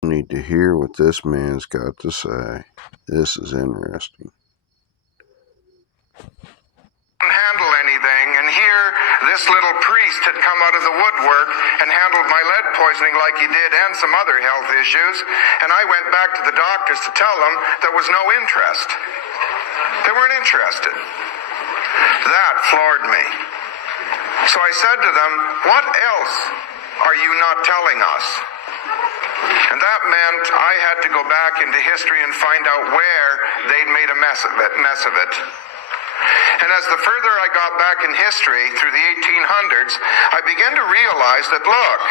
Need to hear what this man's got to say. This is interesting. Handle anything, and here this little priest had come out of the woodwork and handled my lead poisoning like he did, and some other health issues, and I went back to the doctors to tell them there was no interest. They weren't interested. That floored me. So I said to them, what else are you not telling us? And that meant I had to go back into history and find out where they'd made a mess of it. And as the further I got back in history through the 1800s, I began to realize that, look,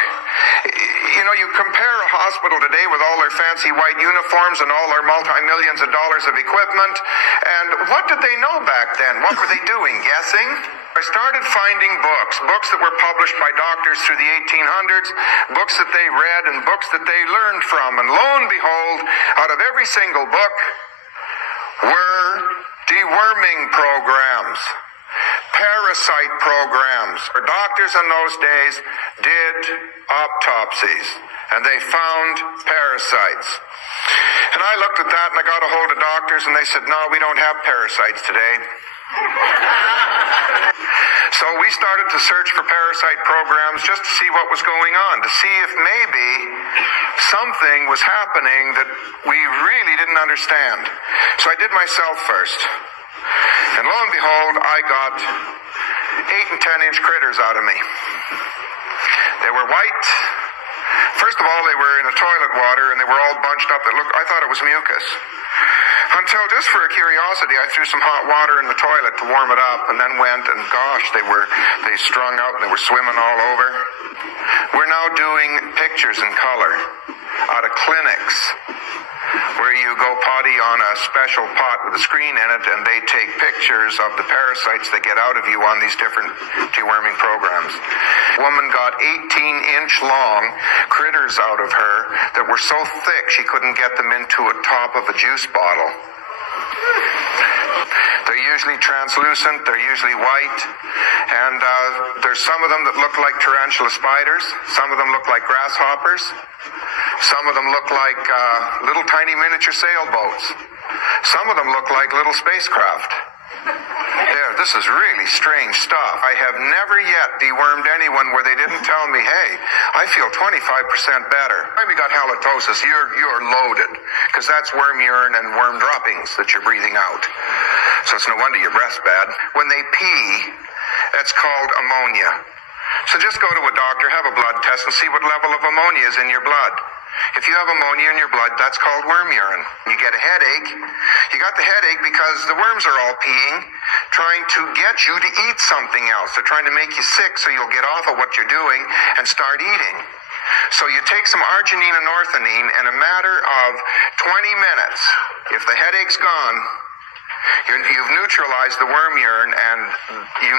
you compare a hospital today with all their fancy white uniforms and all their multi-millions of dollars of equipment, and what did they know back then? What were they doing? Guessing? I started finding books that were published by doctors through the 1800s, books that they read and books that they learned from, and lo and behold, out of every single book were deworming programs, parasite programs. Our doctors in those days did autopsies, and they found parasites. And I looked at that, and I got a hold of doctors, and they said, no, we don't have parasites today. So we started to search for parasite programs just to see what was going on, to see if maybe something was happening that we really didn't understand. So I did myself first. And lo and behold, I got 8 and 10 inch critters out of me. They were white. First of all, they were in the toilet water, and they were all bunched up. I thought it was mucus. Until, just for a curiosity, I threw some hot water in the toilet to warm it up, and then went, and gosh, they strung out, and they were swimming all over. We're now doing pictures in color out of clinics where you go potty on a special pot with a screen in it, and they take pictures of the parasites they get out of you on these different deworming programs. Woman got 18-inch long critters out of her that were so thick she couldn't get them into a top of a juice bottle. They're usually translucent, they're usually white, and there's some of them that look like tarantula spiders, some of them look like grasshoppers, some of them look like little tiny miniature sailboats, some of them look like little spacecraft. Yeah, this is really strange stuff. I have never yet dewormed anyone where they didn't tell me, hey, I feel 25% better. Maybe got halitosis, you're loaded, because that's worm urine and worm droppings that you're breathing out. So it's no wonder your breath's bad. When they pee, that's called ammonia. So just go to a doctor, have a blood test, and see what level of ammonia is in your blood. If you have ammonia in your blood, that's called worm urine. You get a headache. You got the headache because the worms are all peeing, trying to get you to eat something else. They're trying to make you sick so you'll get off of what you're doing and start eating. So you take some arginine and orthodine in a matter of 20 minutes. If the headache's gone, you've neutralized the worm urine, and you